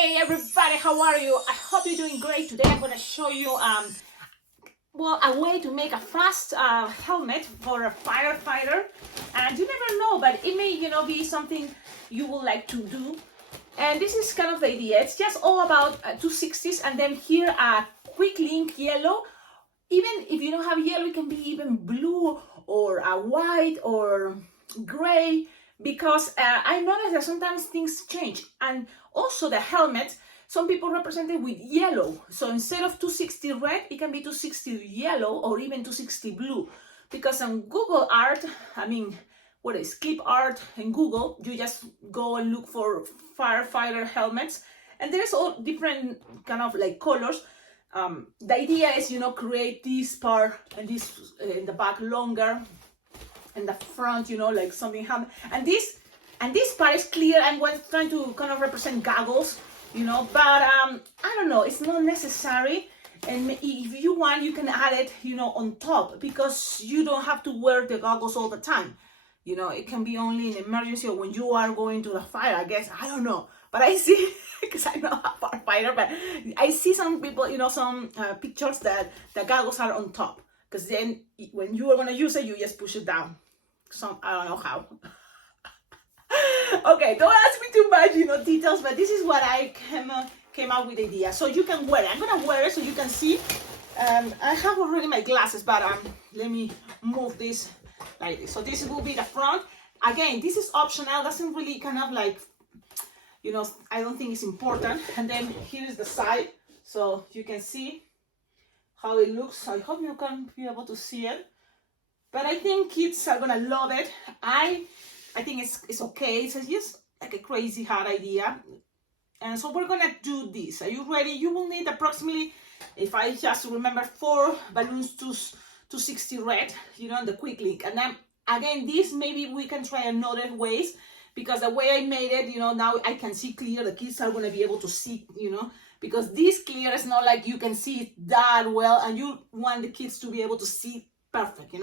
Hey everybody, how are you? I hope you're doing great. Today I'm going to show you a way to make a fast helmet for a firefighter. And you never know, but it may be something you would like to do. And this is kind of the idea. It's just all about 260s, and then here a quick link yellow. Even if you don't have yellow, it can be even blue or white or gray, because I noticed that sometimes things change. And also the helmet, some people represent it with yellow. So instead of 260 red, it can be 260 yellow or even 260 blue. Because on Google Art, clip art in Google, you just go and look for firefighter helmets. And there's all different kind of like colors. The idea is, create this part and this in the back longer, and the front, like something helmet. And this part is clear. I'm trying to kind of represent goggles, but I don't know, it's not necessary. And if you want, you can add it, on top, because you don't have to wear the goggles all the time. It can be only in emergency or when you are going to the fire, I guess. I don't know. But I see, because I'm not a firefighter, but I see some people, some pictures that the goggles are on top. Because then when you are going to use it, you just push it down. I don't know how. Okay, don't ask me too much, details, but this is what I came up with the idea. So you can wear it. I'm going to wear it so you can see. I have already my glasses, but let me move this like this. So this will be the front. Again, this is optional. Doesn't really kind of like, I don't think it's important. And then here is the side, so you can see how it looks. I hope you can be able to see it. But I think kids are gonna love it. I think it's okay. It's just like a crazy hard idea. And so we're gonna do this. Are you ready? You will need approximately, if I just remember, 4 balloons to 260 red, in the quick link. And then again, this maybe we can try another ways, because the way I made it, now I can see clear. The kids are gonna be able to see, because this clear is not like you can see it that well, and you want the kids to be able to see perfect,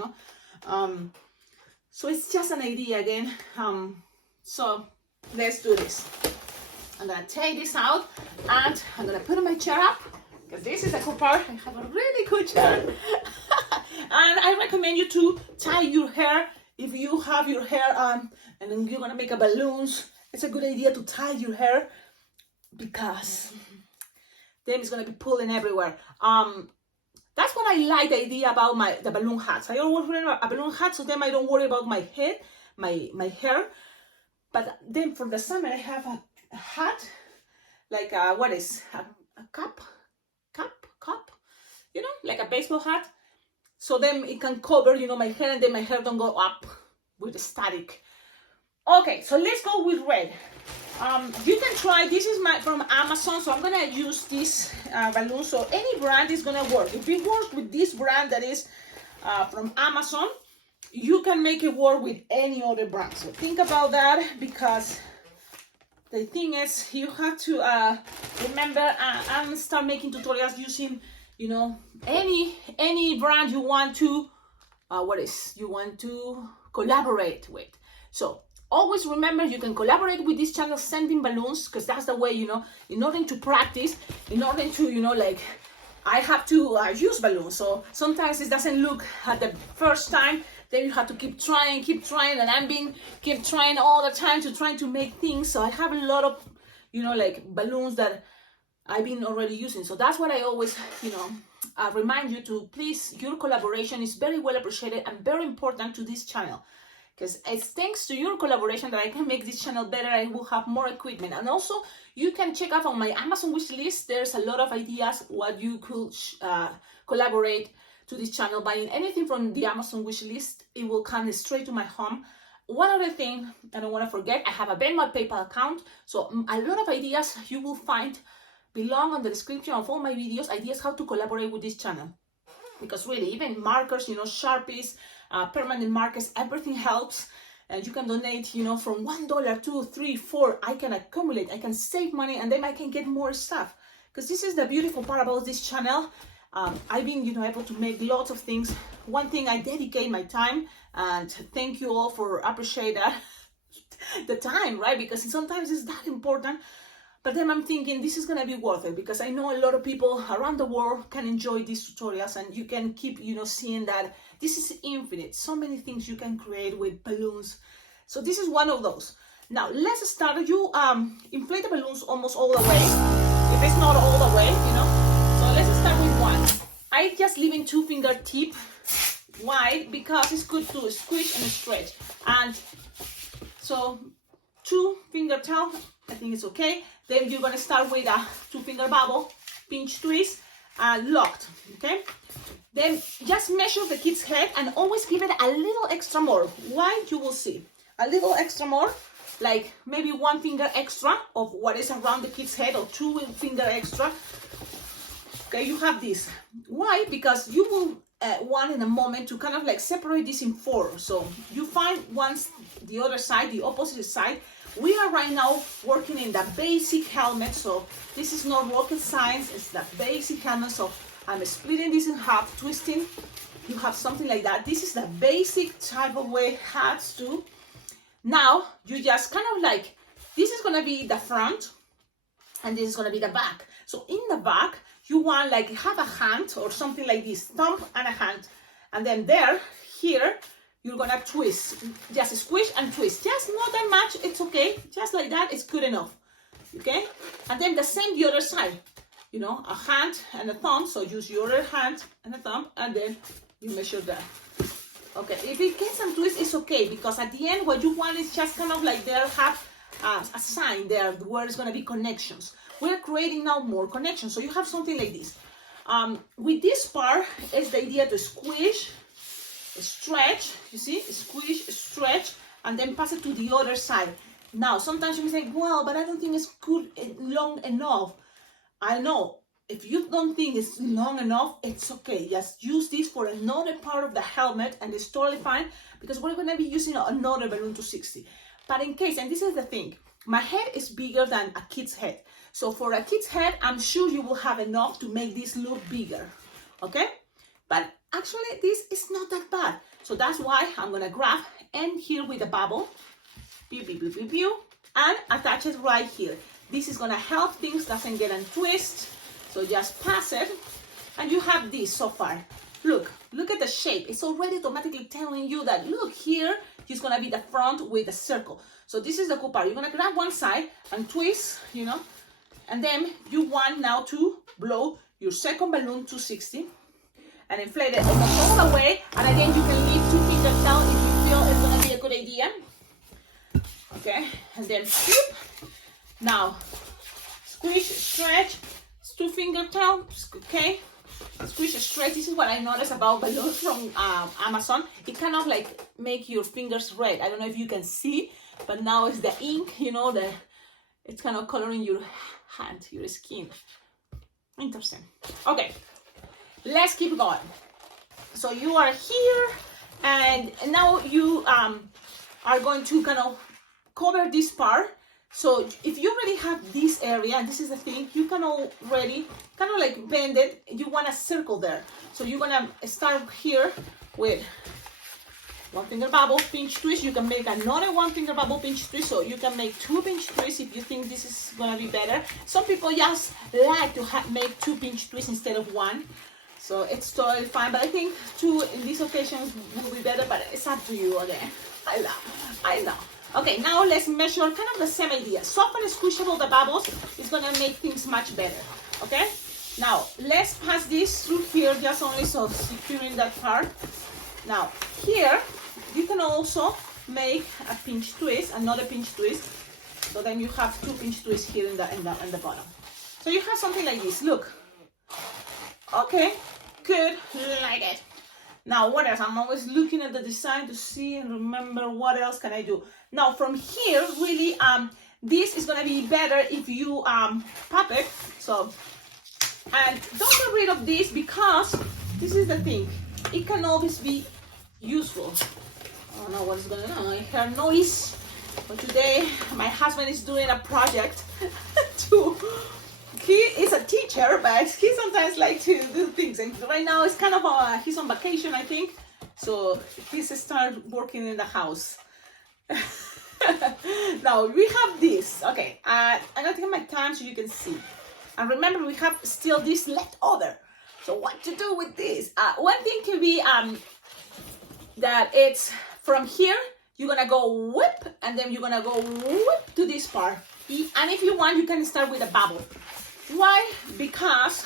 so it's just an idea again. So let's do this. I'm gonna take this out and I'm gonna put my chair up, because this is a cool part. I have a really good chair. And I recommend you to tie your hair. If you have your hair and then you're gonna make a balloons, it's a good idea to tie your hair, because then it's gonna be pulling everywhere. That's what I like the idea about the balloon hats. I always wear a balloon hat, so then I don't worry about my head, my hair. But then for the summer, I have a hat, like a cup, like a baseball hat. So then it can cover, my hair, and then my hair don't go up with the static. Okay, so let's go with red. You can try, this is from Amazon, so I'm gonna use this balloon. So any brand is gonna work. If you work with this brand that is from Amazon, you can make it work with any other brand. So think about that, because the thing is, you have to remember and start making tutorials using, any brand you want to collaborate with. So always remember, you can collaborate with this channel sending balloons, because that's the way, in order to practice, in order to, I have to use balloons. So sometimes it doesn't look at the first time, then you have to keep trying, and keep trying all the time to make things. So I have a lot of, balloons that I've been already using. So that's what I always, remind you to please, your collaboration is very well appreciated and very important to this channel. Because it's thanks to your collaboration that I can make this channel better. I will have more equipment. And also, you can check out on my Amazon wish list. There's a lot of ideas what you could collaborate to this channel. Buying anything from the Amazon wish list, it will come straight to my home. One other thing I don't want to forget, I have a Venmo PayPal account. So a lot of ideas you will find belong on the description of all my videos, ideas how to collaborate with this channel. Because really, even markers, Sharpies, permanent markers, everything helps. And you can donate, from $1, $2, $3, $4. I can accumulate, I can save money, and then I can get more stuff. Because this is the beautiful part about this channel. I've been, able to make lots of things. One thing, I dedicate my time, and thank you all for appreciate that. The time, right? Because sometimes it's that important. But then I'm thinking this is gonna be worth it because I know a lot of people around the world can enjoy these tutorials, and you can keep, you know, seeing that this is infinite. So many things you can create with balloons. So this is one of those. Now let's start. You inflate the balloons almost all the way. If it's not all the way, you know. So let's start with one. I just leaving 2 fingertip wide because it's good to squish and stretch. And so 2 finger tell, I think it's okay. Then you're gonna start with a 2 finger bubble, pinch twist, and locked, okay? Then just measure the kid's head and always give it a little extra more. Why? You will see. A little extra more, like maybe 1 finger extra of what is around the kid's head, or 2 finger extra. Okay, you have this. Why? Because you will want in a moment to kind of like separate this in 4. So you find once the other side, the opposite side. We are right now working in the basic helmet, so this is not rocket science, it's the basic helmet. So I'm splitting this in half, twisting. You have something like that. This is the basic type of way hats do. Now you just kind of like, this is gonna be the front and this is gonna be the back. So in the back, you want like have a hand or something like this, thumb and a hand. And then there, here, you're gonna twist, just squish and twist, just not that much, it's okay, just like that, it's good enough, okay? And then the same the other side, you know, a hand and a thumb, so use your other hand and a thumb, and then you measure that. Okay, if it gets some twist, it's okay, because at the end, what you want is just kind of like there have a sign there where it's gonna be connections. We're creating now more connections, so you have something like this. With this part, it's the idea to squish, stretch, you see, squish, stretch, and then pass it to the other side. Now, sometimes you may say, well, but I don't think it's good, long enough. I know, if you don't think it's long enough, it's okay. Just use this for another part of the helmet, and it's totally fine, because we're gonna be using another balloon 260. But in case, and this is the thing, my head is bigger than a kid's head. So for a kid's head, I'm sure you will have enough to make this look bigger, okay? But actually, this is not that bad. So that's why I'm gonna grab and here with the bubble, pew, pew, pew, pew, pew, and attach it right here. This is gonna help things doesn't get a twist. So just pass it, and you have this so far. Look at the shape. It's already automatically telling you that, look, here is gonna be the front with a circle. So this is the cool part. You're gonna grab one side and twist, you know, and then you want now to blow your second balloon 260 and inflate it almost all the way, and again you can leave 2 fingers down if you feel it's gonna be a good idea. Okay, and then whoop. Now squish, stretch, 2 finger tail, okay, squish, stretch. This is what I noticed about balloons from Amazon. It kind of like make your fingers red. I don't know if you can see, but now it's the ink, you know, it's kind of coloring your hand, your skin. Interesting. Okay, let's keep going. So you are here, and now you are going to kind of cover this part. So if you already have this area, and this is the thing, you can already kind of like bend it. You want a circle there. So you're gonna start here with 1 finger bubble, pinch twist. You can make another 1 finger bubble, pinch twist. So you can make 2 pinch twists if you think this is gonna be better. Some people just like to make 2 pinch twists instead of 1. So it's totally fine. But I think 2 in these occasions will be better, but it's up to you again. I know. Okay, now let's measure kind of the same idea. Soft and squishable the bubbles is gonna make things much better, okay? Now, let's pass this through here, just only so securing that part. Now, here, you can also make a pinch twist, another pinch twist. So then you have 2 pinch twists here in the bottom. So you have something like this, look. Okay, good, like it. Now, what else? I'm always looking at the design to see and remember what else can I do. Now, from here, really, this is gonna be better if you pop it. So, and don't get rid of this, because this is the thing. It can always be useful. I don't know what's going on. I hear noise. But today, my husband is doing a project he is a teacher, but he sometimes likes to do things. And right now, it's kind of he's on vacation, I think. So he's started working in the house. Now we have this. Okay, I'm gonna take my time so you can see. And remember, we have still this left over. So what to do with this? One thing can be that it's from here, you're gonna go whip, and then you're gonna go whip to this part. And if you want, you can start with a bubble. Why? Because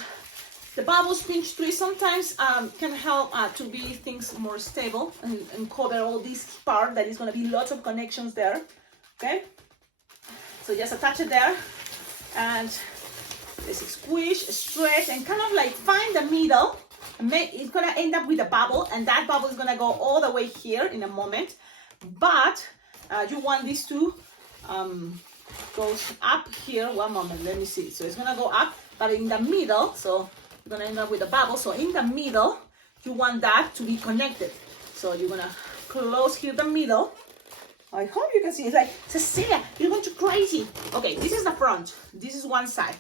the bubbles pinch twist sometimes can help to be things more stable and cover all this part that is gonna be lots of connections there. Okay? So just attach it there and just squish, stretch, and kind of like find the middle. It's gonna end up with a bubble, and that bubble is gonna go all the way here in a moment. But you want this to go up here. One moment, let me see. So it's gonna go up, but in the middle, so you're gonna end up with a bubble. So in the middle, you want that to be connected. So you're gonna close here the middle. I hope you can see. It's like, Cecilia, you're going too crazy. Okay, this is the front. This is one side.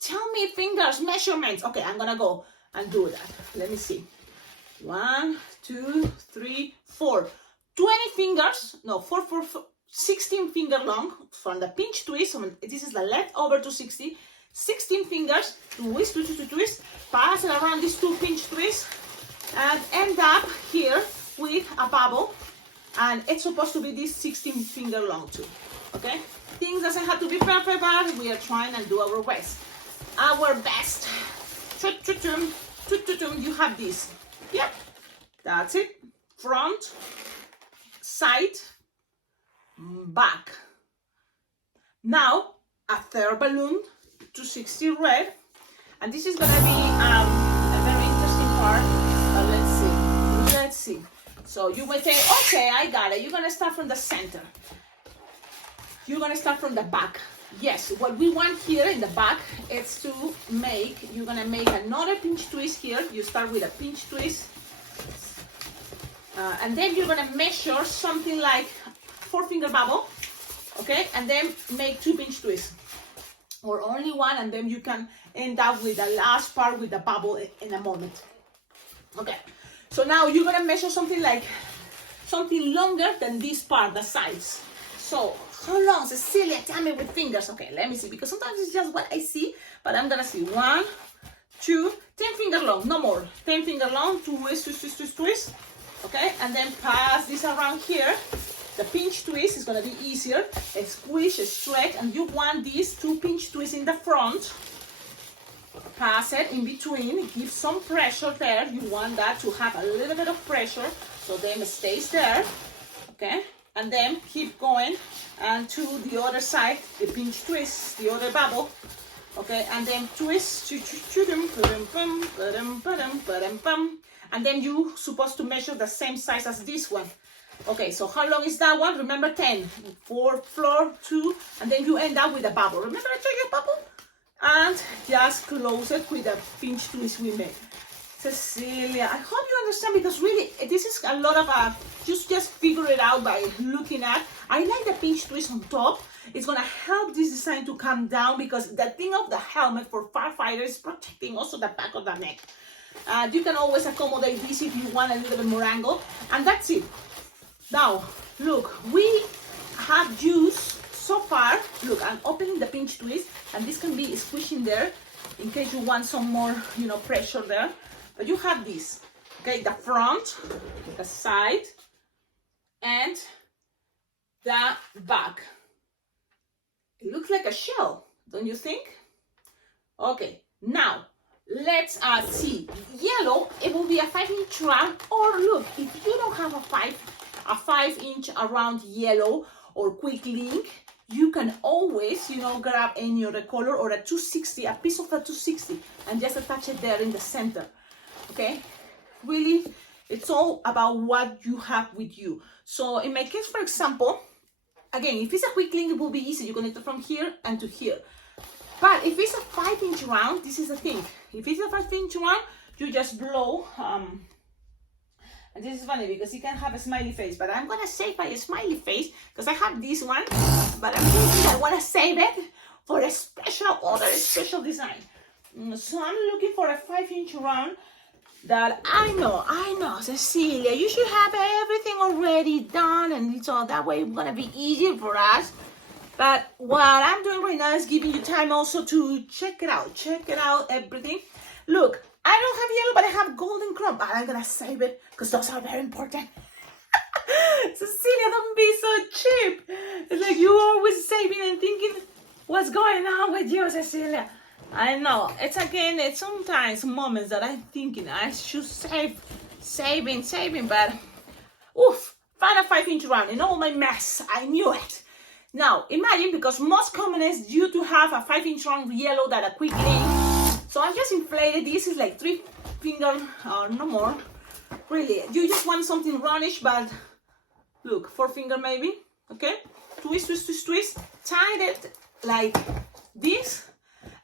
Tell me fingers, measurements. Okay, I'm gonna go and do that. Let me see. 1, 2, 3, 4. 20 fingers. No, 16 finger long from the pinch twist. So this is the left over to 60. 16 fingers. Twist, twist, twist, twist. Pass it around these 2 pinch twists and end up here with a bubble. And it's supposed to be this 16 finger long too. Okay? Things doesn't have to be perfect, but we are trying and do our best. Our best. You have this. Yep. That's it. Front, side, back. Now, a third balloon, 260 red. And this is going to be a very interesting part. But let's see. So you may say, okay, I got it. You're going to start from the center. You're going to start from the back. Yes, what we want here in the back is to make, you're going to make another pinch twist here. You start with a pinch twist. And then you're going to measure something like 4-finger bubble. Okay, and then make 2 pinch twists. Or only one, and then you can end up with the last part with the bubble in a moment. Okay. So now you're gonna measure something like something longer than this part, the sides. So how long, Cecilia? Tell me with fingers. Okay, let me see, because sometimes it's just what I see, but I'm gonna see 1, 2, 10 finger long, no more. 10 finger long, twist, twist, twist, twist, twist. Okay, and then pass this around here. The pinch twist is gonna be easier. A squish, a stretch, and you want these 2 pinch twists in the front. Pass it in between, give some pressure there. You want that to have a little bit of pressure, so then it stays there. Okay, and then keep going, and to the other side, the pinch twist, the other bubble. Okay, and then twist, and then you're supposed to measure the same size as this one. Okay, so how long is that one? Remember 10, 4, 2, and then you end up with a bubble. Remember I told you a bubble? And just close it with a pinch twist we made. Cecilia, I hope you understand, because really this is a lot of just figure it out by looking at. I like the pinch twist on top. It's gonna help this design to come down, because the thing of the helmet for firefighter is protecting also the back of the neck. You can always accommodate this if you want a little bit more angle, and that's it. Now look, we have used so far, look, I'm opening the pinch twist, and this can be squishing there in case you want some more, pressure there. But you have this, okay, the front, the side, and the back. It looks like a shell, don't you think? Okay, now let's see. Yellow, it will be a 5-inch round, or look, if you don't have a 5-inch around yellow or quick link, you can always, grab any other color, or a 260, a piece of a 260, and just attach it there in the center. Okay, really, it's all about what you have with you. So in my case, for example, again, if it's a quick link, it will be easy. You connect it from here and to here. But if it's a 5-inch round, this is the thing. If it's a 5-inch round, you just blow. And this is funny because you can have a smiley face, but I'm gonna save my smiley face because I have this one, but I'm thinking I wanna save it for a other special design. So I'm looking for a 5-inch round. that I know, Cecilia, you should have everything already done, and so that way it's gonna be easier for us. But what I'm doing right now is giving you time also to check it out, everything. Look, I don't have yellow, but I have golden crumb, but I'm gonna save it because those are very important. Cecilia, don't be so cheap. It's like you always saving and thinking, what's going on with you, Cecilia? I know, it's sometimes moments that I'm thinking I should saving, but oof, found a 5-inch round in all my mess. I knew it. Now, imagine, because most common is due to have a 5-inch round yellow that are quick in. So I just inflated. This is like 3 finger or no more. Really, you just want something roundish, but look, 4 finger maybe. Okay, twist. Tie it like this,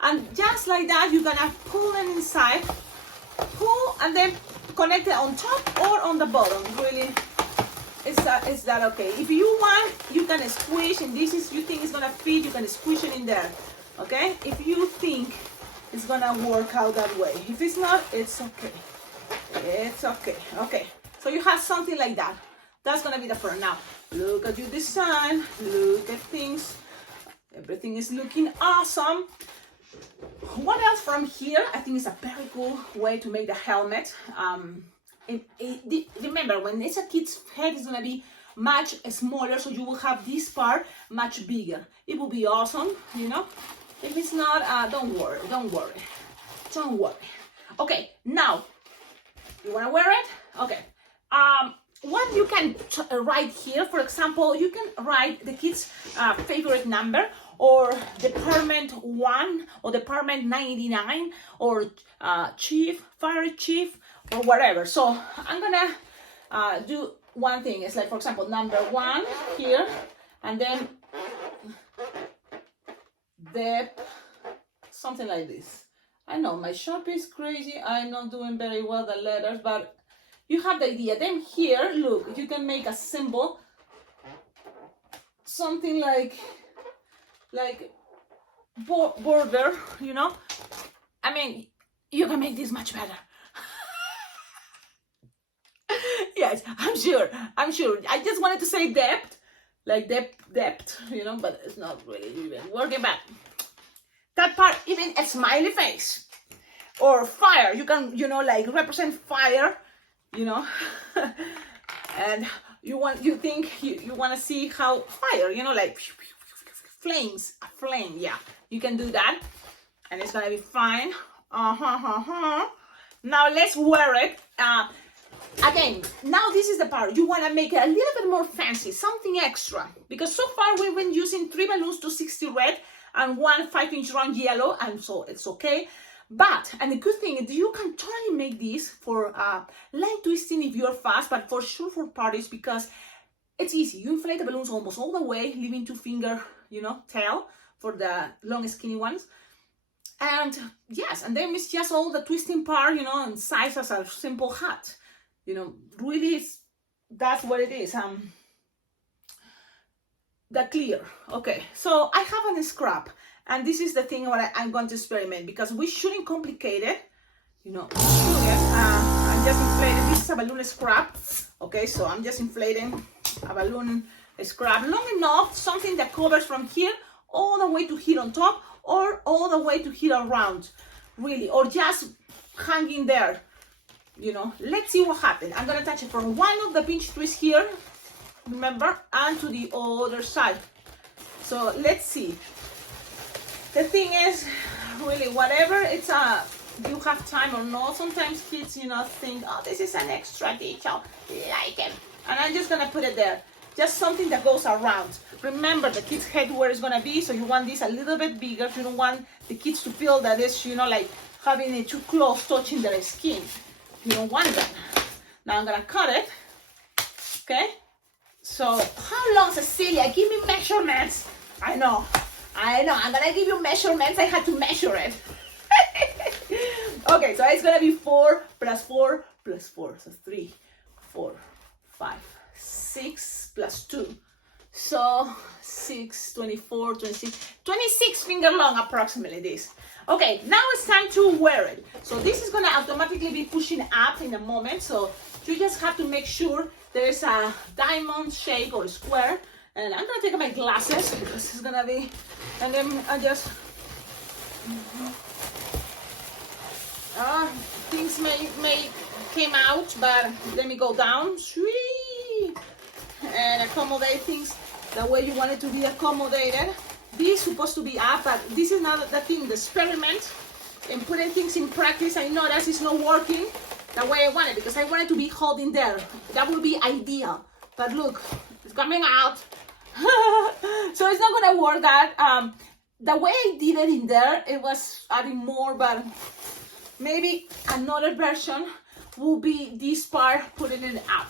and just like that, you're gonna pull it inside. Pull and then connect it on top or on the bottom. Really. Is that okay? If you want, you can squish, and you think it's gonna fit, you can squish it in there, okay? If you think it's gonna work out that way. If it's not, it's okay. It's okay. Okay, so you have something like that. That's gonna be the front. Now, look at your design, look at things. Everything is looking awesome. What else from here? I think it's a very cool way to make the helmet. Remember, when it's a kid's head, it's gonna be much smaller, so you will have this part much bigger. It will be awesome, you know. If it's not, don't worry. Okay, now you wanna wear it? Okay. What you can write here, for example, you can write the kid's favorite number, or department 1, or department 99, or chief, fire chief, or whatever. So I'm gonna do one thing. It's like, for example, number 1 here, and then something like this. I know my shop is crazy. I'm not doing very well the letters, but you have the idea. Then here, look, you can make a symbol, something like border, you know. I mean, you can make this much better. Yes, I'm sure. I just wanted to say depth, like depth, you know, but it's not really even working. But that part, even a smiley face or fire, you can, you know, like represent fire, you know. And you want to see how fire, you know, like flames, a flame. Yeah, you can do that, and it's gonna be fine. Now let's wear it. Again, now this is the part. You want to make it a little bit more fancy, something extra. Because so far we've been using 3 balloons to 60 red and 1 5-inch round yellow, and so it's okay. But, and the good thing is you can totally make this for line twisting if you're fast, but for sure for parties, because it's easy. You inflate the balloons almost all the way, leaving 2 finger, you know, tail for the long skinny ones. And yes, and then it's just all the twisting part, you know, and size as a simple hat. You know, really, that's what it is. The clear. Okay, so I have a scrap, and this is the thing what I'm going to experiment, because we shouldn't complicate it. You know, I'm just inflating. This is a balloon scrap. Okay, so I'm just inflating a balloon scrap long enough, something that covers from here all the way to here on top, or all the way to here around, really, or just hanging there. You know, let's see what happens. I'm gonna attach it from one of the pinch twists here, remember, and to the other side. So let's see. The thing is, really, whatever it's you have time or not. Sometimes kids, you know, think, oh, this is an extra detail, like it, and I'm just gonna put it there. Just something that goes around. Remember the kid's head where it's gonna be, so you want this a little bit bigger. You don't want the kids to feel that it's, you know, like having it too close, touching their skin. You don't want that. Now I'm gonna cut it. Okay. So how long, Cecilia? Give me measurements. I know. I'm gonna give you measurements. I had to measure it. Okay, so it's gonna be 4 plus 4 plus 4. So 3, 4, 5, 6 plus 2, So 6, 24, 26, 26 finger long approximately this. Okay, now it's time to wear it. So this is gonna automatically be pushing up in a moment. So you just have to make sure there's a diamond shape or square. And I'm gonna take my glasses because it's gonna be, and then I just, things may came out, but let me go down. And accommodate things the way you want it to be accommodated. This is supposed to be up, but this is not the thing, the experiment in putting things in practice. I notice it's not working the way I want it because I want it to be holding there. That would be ideal. But look, it's coming out. So it's not gonna work that. The way I did it in there, it was adding more, but maybe another version will be this part, putting it up,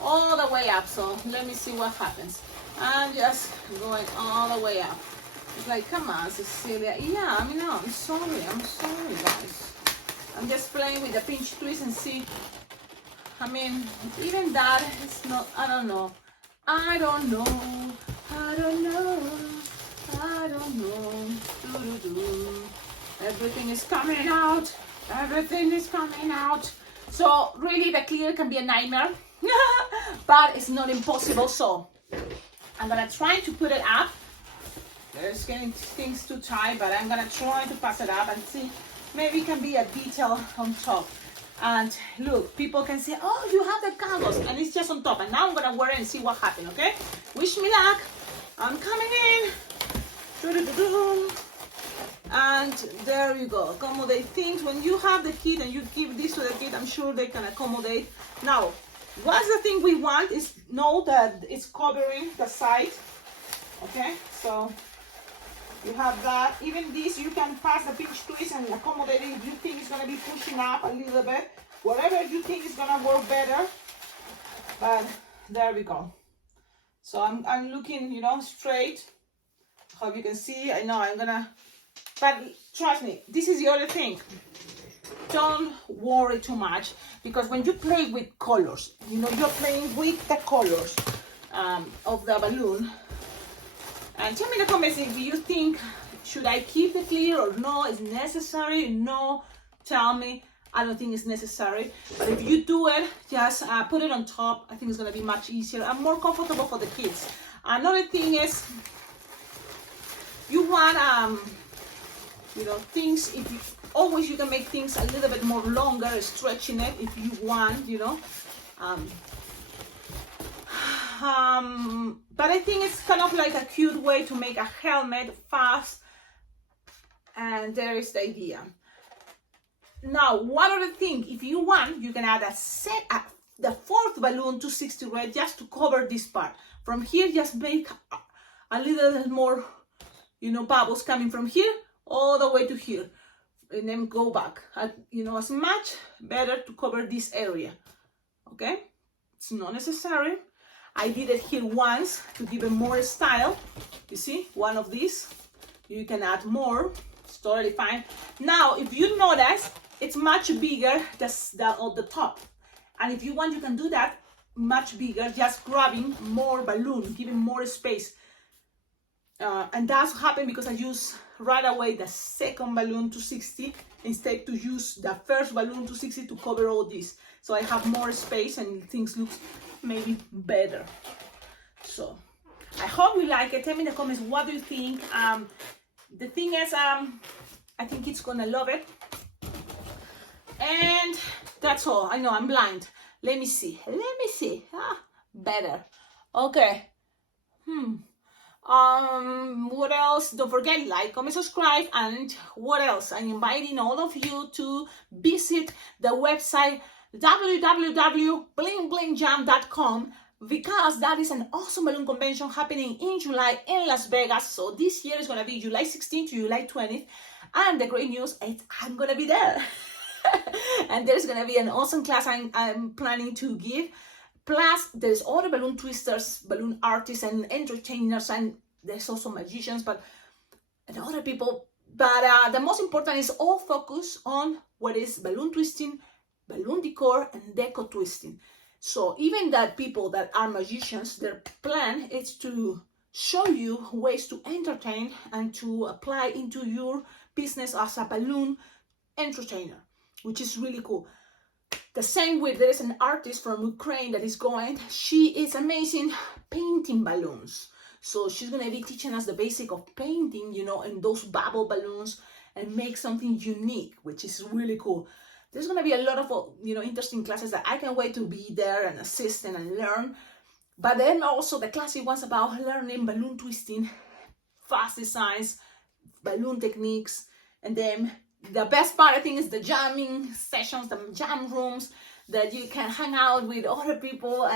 all the way up. So let me see what happens. I'm just going all the way up. It's like, come on, Cecilia. Yeah, I mean, no, I'm sorry, guys. I'm just playing with the pinch twist and see. I mean, even that is not, I don't know. Everything is coming out. Everything is coming out. So really the clear can be a nightmare, but it's not impossible. So I'm gonna try to put it up. There's getting things too tight, but I'm gonna try to pass it up and see. Maybe it can be a detail on top. And look, people can say, oh, you have the goggles, and it's just on top. And now I'm gonna wear it and see what happens, okay? Wish me luck. I'm coming in. And there you go. Accommodate things. When you have the kid and you give this to the kid, I'm sure they can accommodate. Now, what's the thing we want is know that it's covering the side. Okay, so you have that. Even this, you can pass the pinch twist and accommodate it if you think it's gonna be pushing up a little bit. Whatever you think is gonna work better. But there we go. So I'm looking, you know, straight. Hope you can see. I know I'm gonna, but trust me, this is the other thing. Don't worry too much, because when you play with colors, you know, you're playing with the colors of the balloon. And tell me in the comments if you think, should I keep the clear or no? Is necessary? No, tell me. I don't think it's necessary. But if you do it, just put it on top. I think it's gonna be much easier and more comfortable for the kids. Another thing is, you want, you know, things, if you, always you can make things a little bit more longer, stretching it if you want, you know. But I think it's kind of like a cute way to make a helmet fast. And there is the idea. Now, one other thing, if you want, you can add the fourth balloon to 60 red just to cover this part. From here, just make a little more, you know, bubbles coming from here all the way to here, and then go back. You know, as much better to cover this area. Okay, it's not necessary. I did it here once to give it more style. You see, one of these. You can add more. It's totally fine. Now, if you notice, it's much bigger on the top. And if you want, you can do that much bigger, just grabbing more balloon, giving more space. And that's happened because I use right away the second balloon to 60 instead to use the first balloon to 60 to cover all this. So I have more space and things look maybe better. So I hope you like it. Tell me in the comments, what do you think? The thing is, I think it's gonna love it. And that's all. I know I'm blind. Let me see. Better. Okay. What else? Don't forget, like, comment, subscribe. And what else? I'm inviting all of you to visit the website www.blingblingjam.com, because that is an awesome balloon convention happening in July in Las Vegas. So this year is going to be July 16th to July 20th. And the great news is I'm going to be there. And there's going to be an awesome class I'm planning to give. Plus, there's other balloon twisters, balloon artists, and entertainers, and there's also magicians, and other people. But the most important is all focus on what is balloon twisting, balloon decor, and deco twisting. So even that people that are magicians, their plan is to show you ways to entertain and to apply into your business as a balloon entertainer, which is really cool. The same way, there is an artist from Ukraine that is going. She is amazing painting balloons. So she's going to be teaching us the basic of painting, you know, in those bubble balloons and make something unique, which is really cool. There's going to be a lot of, you know, interesting classes that I can't wait to be there and assist and learn. But then also the classic ones about learning balloon twisting, fast designs, balloon techniques, and then the best part, I think, is the jamming sessions, the jam rooms that you can hang out with other people,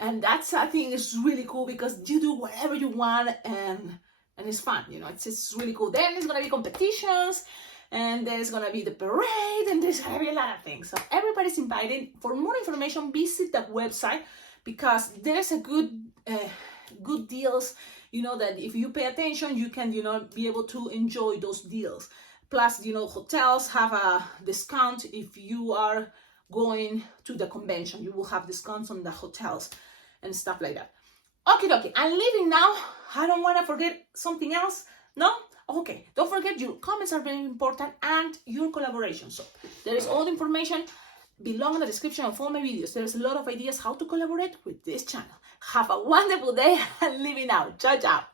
and that's, I think, is really cool because you do whatever you want and it's fun, you know. It's really cool. Then there's gonna be competitions, and there's gonna be the parade, and there's gonna be a lot of things. So everybody's invited. For more information, visit the website because there's a good deals, you know, that if you pay attention, you can, you know, be able to enjoy those deals. Plus, you know, hotels have a discount if you are going to the convention. You will have discounts on the hotels and stuff like that. Okay, I'm leaving now. I don't want to forget something else. No? Okay, don't forget your comments are very important and your collaboration. So there is all the information below in the description of all my videos. There's a lot of ideas how to collaborate with this channel. Have a wonderful day and leaving now. Ciao, ciao.